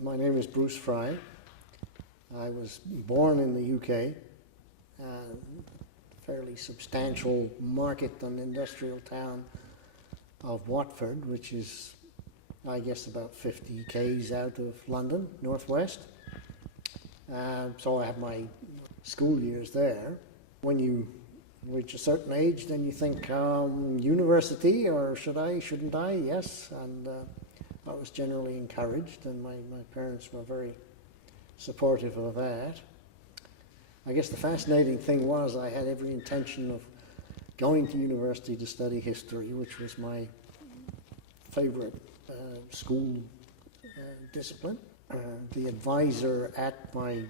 My name is Bruce Fry. I was born in the UK, fairly substantial market and industrial town of Watford, which is, I guess, about 50 k's out of London, northwest. So I had my school years there. When you reach a certain age, then you think, university, or shouldn't I? Yes, and I was generally encouraged, and my parents were very supportive of that. I guess the fascinating thing was I had every intention of going to university to study history, which was my favorite school discipline. The advisor at my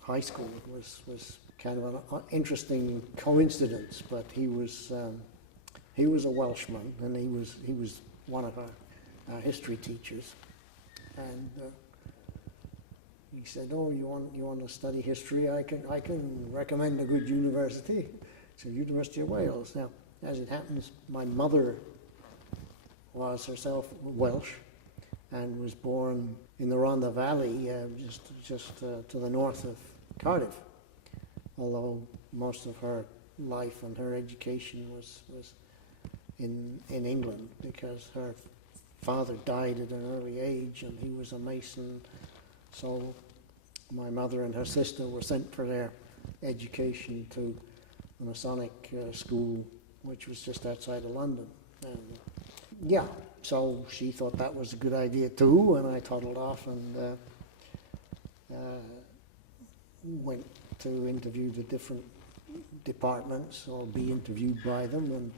high school was kind of an interesting coincidence, but he was a Welshman, and he was one of our history teachers, and he said, "Oh, you want to study history? I can recommend a good university." So, University of Wales. Now, as it happens, my mother was herself Welsh, and was born in the Rhondda Valley, just to the north of Cardiff. Although most of her life and her education was in England, because her father died at an early age, and he was a mason. So my mother and her sister were sent for their education to a Masonic school, which was just outside of London. And so she thought that was a good idea too, and I toddled off and went to interview the different departments or be interviewed by them, and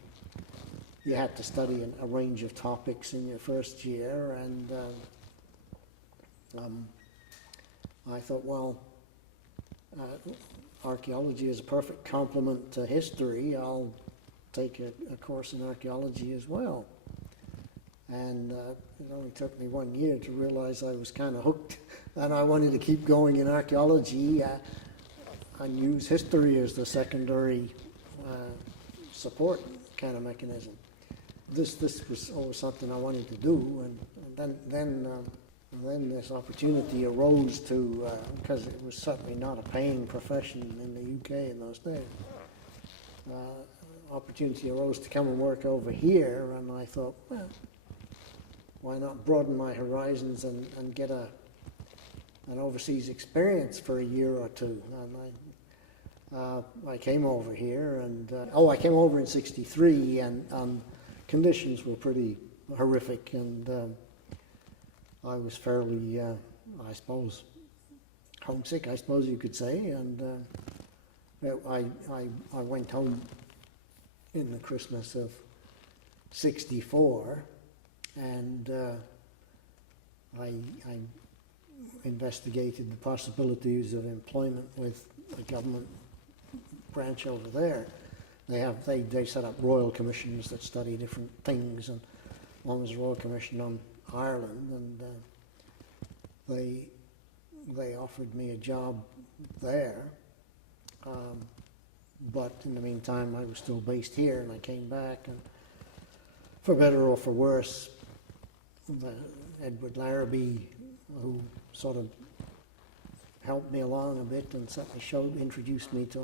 you had to study a range of topics in your first year, and I thought, well, archaeology is a perfect complement to history. I'll take a course in archaeology as well. And it only took me 1 year to realize I was kind of hooked, and I wanted to keep going in archaeology and use history as the secondary support kind of mechanism. This was always something I wanted to do, and then this opportunity arose because it was certainly not a paying profession in the UK in those days. Opportunity arose to come and work over here, and I thought, well, why not broaden my horizons and get an overseas experience for a year or two? And I came over here, and I came over in '63, and conditions were pretty horrific, and I was fairly, I suppose, homesick, I suppose you could say, and I went home in the Christmas of '64, and I investigated the possibilities of employment with the government branch over there. They set up royal commissions that study different things, and one was a royal commission on Ireland, and they offered me a job there, but in the meantime I was still based here, and I came back, and for better or for worse, Edward Larrabee, who sort of helped me along a bit and certainly introduced me to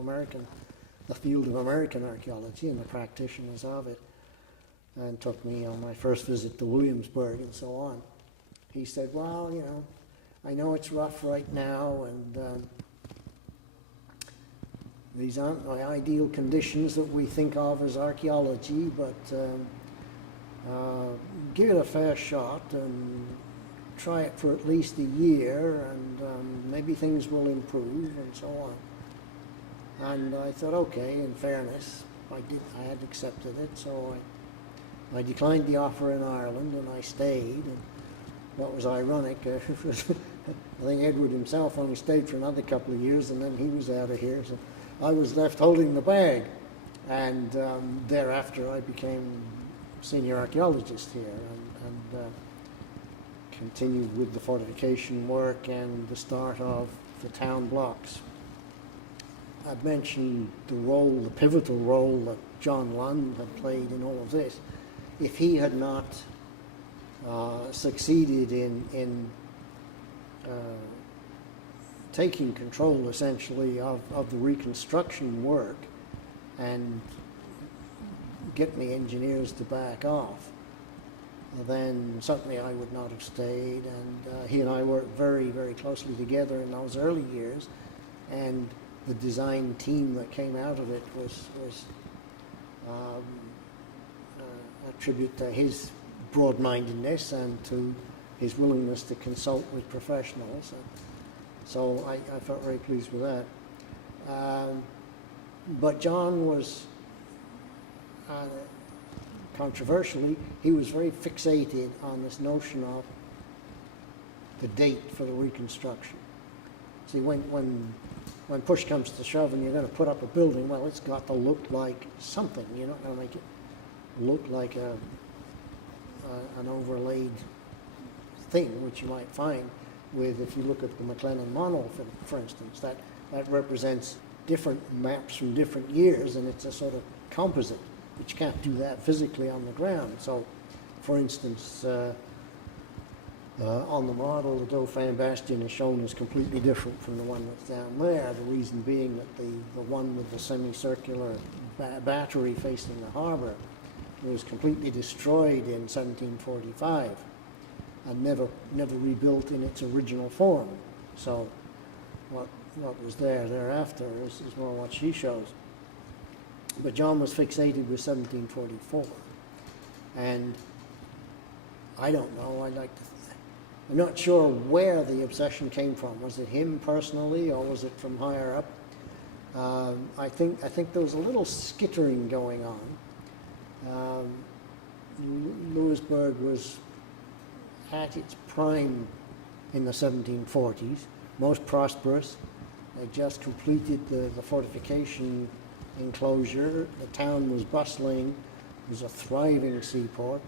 the field of American archaeology and the practitioners of it, and took me on my first visit to Williamsburg and so on. He said, well, I know it's rough right now, and these aren't the ideal conditions that we think of as archaeology, but give it a fair shot and try it for at least a year, and maybe things will improve, and so on. And I thought, okay, in fairness, I had accepted it, so I declined the offer in Ireland, and I stayed. And what was ironic, I think Edward himself only stayed for another couple of years, and then he was out of here, so I was left holding the bag. And thereafter I became senior archaeologist here, and continued with the fortification work and the start of the town blocks. I've mentioned the pivotal role that John Lund had played in all of this. If he had not succeeded in taking control essentially of the reconstruction work and get me engineers to back off, then certainly I would not have stayed. And he and I worked very, very closely together in those early years, and the design team that came out of it was a tribute to his broad-mindedness and to his willingness to consult with professionals. So I felt very pleased with that. But John was, controversially, he was very fixated on this notion of the date for the reconstruction. See, when push comes to shove and you're going to put up a building, well, it's got to look like something. You're not going to make it look like an overlaid thing, which you might find with, if you look at the McLennan Model, for instance, that represents different maps from different years, and it's a sort of composite, but you can't do that physically on the ground. So, for instance, on the model, the Dauphin Bastion is shown as completely different from the one that's down there. The reason being that the one with the semicircular battery facing the harbour was completely destroyed in 1745 and never rebuilt in its original form. So what was there thereafter is more what she shows. But John was fixated with 1744, and I don't know. I'm not sure where the obsession came from. Was it him personally, or was it from higher up? I think there was a little skittering going on. Louisbourg was at its prime in the 1740s, most prosperous. They just completed the fortification enclosure. The town was bustling. It was a thriving seaport.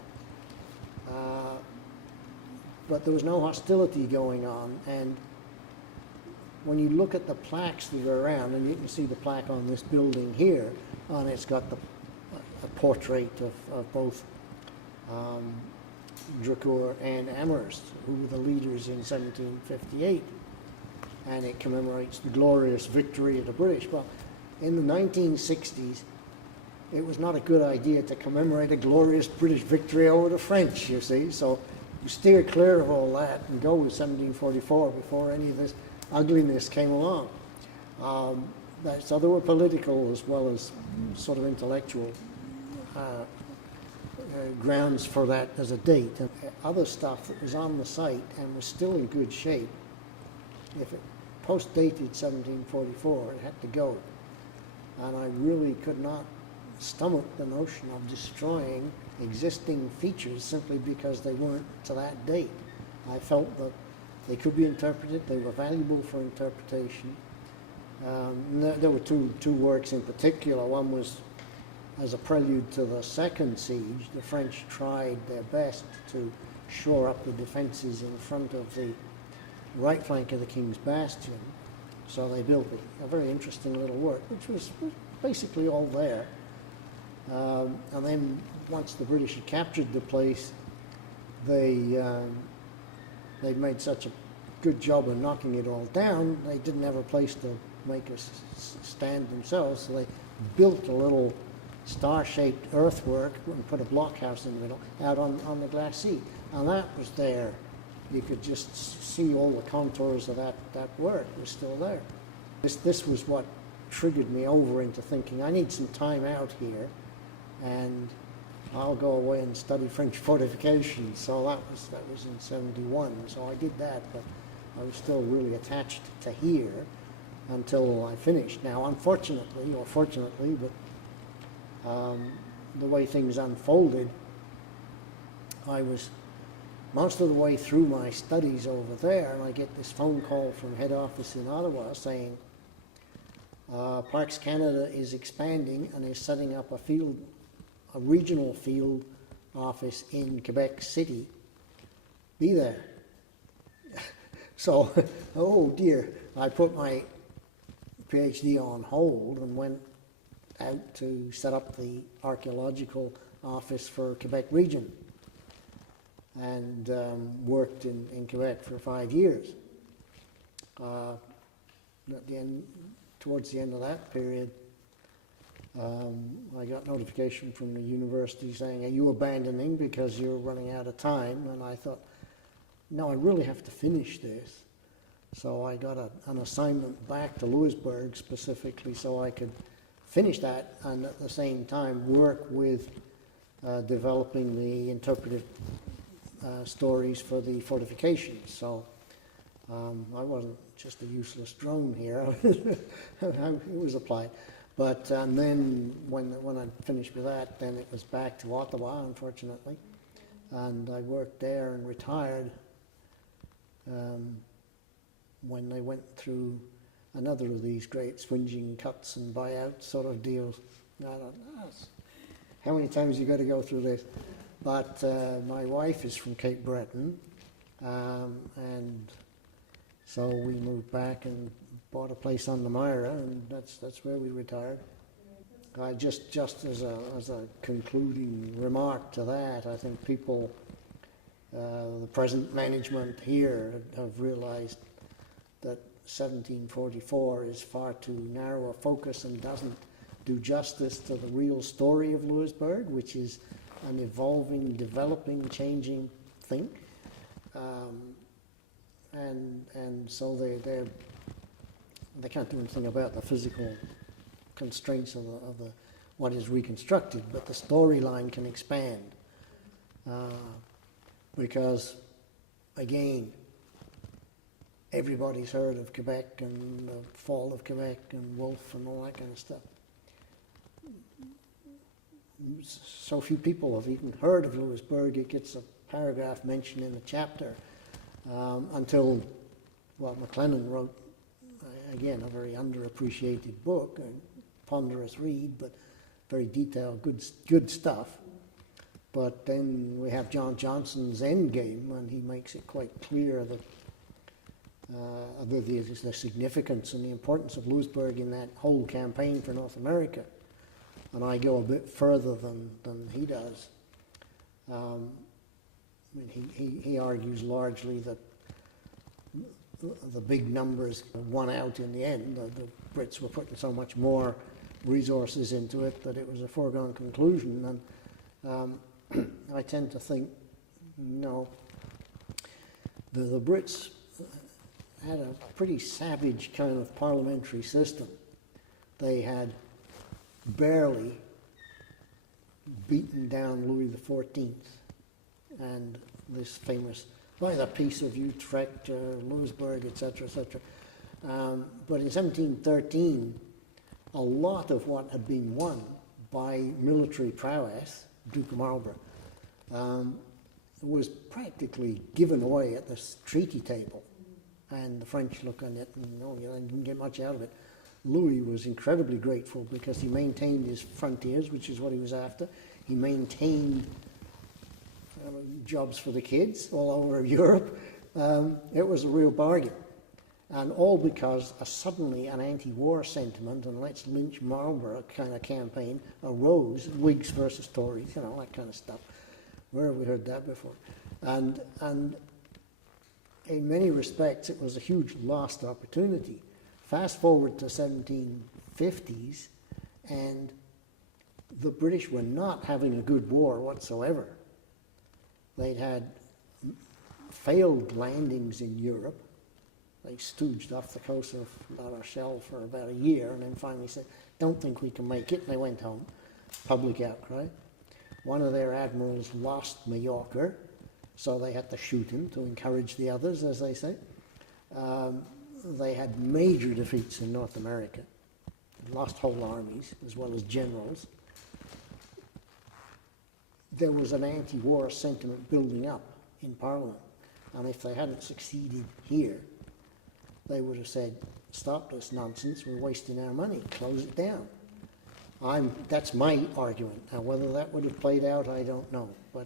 But there was no hostility going on. And when you look at the plaques that are around, and you can see the plaque on this building here, and it's got a portrait of both Drucour and Amherst, who were the leaders in 1758. And it commemorates the glorious victory of the British. Well, in the 1960s, it was not a good idea to commemorate a glorious British victory over the French, you see. So you steer clear of all that and go with 1744 before any of this ugliness came along. So there were political as well as sort of intellectual grounds for that as a date. And other stuff that was on the site and was still in good shape, if it post-dated 1744, it had to go. And I really could not stomach the notion of destroying existing features simply because they weren't to that date. I felt that they could be interpreted, they were valuable for interpretation. There were two works in particular. One was as a prelude to the second siege. The French tried their best to shore up the defenses in front of the right flank of the King's Bastion. So they built a very interesting little work, which was basically all there. And then once the British had captured the place, they'd made such a good job of knocking it all down, they didn't have a place to make a stand themselves, so they built a little star-shaped earthwork and put a blockhouse in the middle out on the glacis. And that was there. You could just see all the contours of that work was still there. This was what triggered me over into thinking, I need some time out here, and I'll go away and study French fortifications. So that was in 71. So I did that, but I was still really attached to here until I finished. Now, unfortunately, or fortunately, but the way things unfolded, I was most of the way through my studies over there, and I get this phone call from head office in Ottawa saying, Parks Canada is expanding and is setting up a regional field office in Quebec City. Be there. So, oh dear, I put my PhD on hold and went out to set up the archaeological office for Quebec region, and worked in Quebec for 5 years. At the end, towards the end of that period, I got notification from the university saying, "Are you abandoning because you're running out of time?" And I thought, no, I really have to finish this. So I got an assignment back to Louisbourg specifically so I could finish that and at the same time work with developing the interpretive stories for the fortifications. So I wasn't just a useless drone here. It was applied. But then when I finished with that, then it was back to Ottawa, unfortunately. And I worked there and retired when they went through another of these great swinging cuts and buyout sort of deals. I don't know, how many times you got to go through this? But my wife is from Cape Breton, and so we moved back and bought a place on the Myra, and that's where we retired. Just as a concluding remark to that, I think people, the present management here have realized that 1744 is far too narrow a focus and doesn't do justice to the real story of Louisbourg, which is an evolving, developing, changing thing. And so they can't do anything about the physical constraints of the what is reconstructed, but the storyline can expand because, again, everybody's heard of Quebec and the fall of Quebec and Wolfe and all that kind of stuff. So few people have even heard of Louisbourg. It gets a paragraph mentioned in the chapter until, well, McLennan wrote, again, a very underappreciated book, a ponderous read, but very detailed, good stuff. But then we have John Johnson's Endgame, and he makes it quite clear that the significance and the importance of Louisbourg in that whole campaign for North America. And I go a bit further than he does. He argues largely that the big numbers won out in the end. The Brits were putting so much more resources into it that it was a foregone conclusion. And I tend to think, no, the Brits had a pretty savage kind of parliamentary system. They had barely beaten down Louis XIV and this famous, by the Peace of Utrecht, Louisbourg, etc., etc. But in 1713, a lot of what had been won by military prowess, Duke of Marlborough, was practically given away at the treaty table. And the French look on it and, they didn't get much out of it. Louis was incredibly grateful because he maintained his frontiers, which is what he was after. He maintained jobs for the kids all over Europe. It was a real bargain. And all because suddenly an anti-war sentiment and let's lynch Marlborough kind of campaign arose, Whigs versus Tories, that kind of stuff. Where have we heard that before? And in many respects, it was a huge lost opportunity. Fast forward to 1750s, and the British were not having a good war whatsoever. They'd had failed landings in Europe. They stooged off the coast of La Rochelle for about a year and then finally said, don't think we can make it, and they went home. Public outcry. One of their admirals lost Majorca, so they had to shoot him to encourage the others, as they say. They had major defeats in North America, lost whole armies as well as generals. There was an anti-war sentiment building up in Parliament, and if they hadn't succeeded here, they would have said, stop this nonsense, we're wasting our money, close it down. That's my argument. Now, whether that would have played out, I don't know, but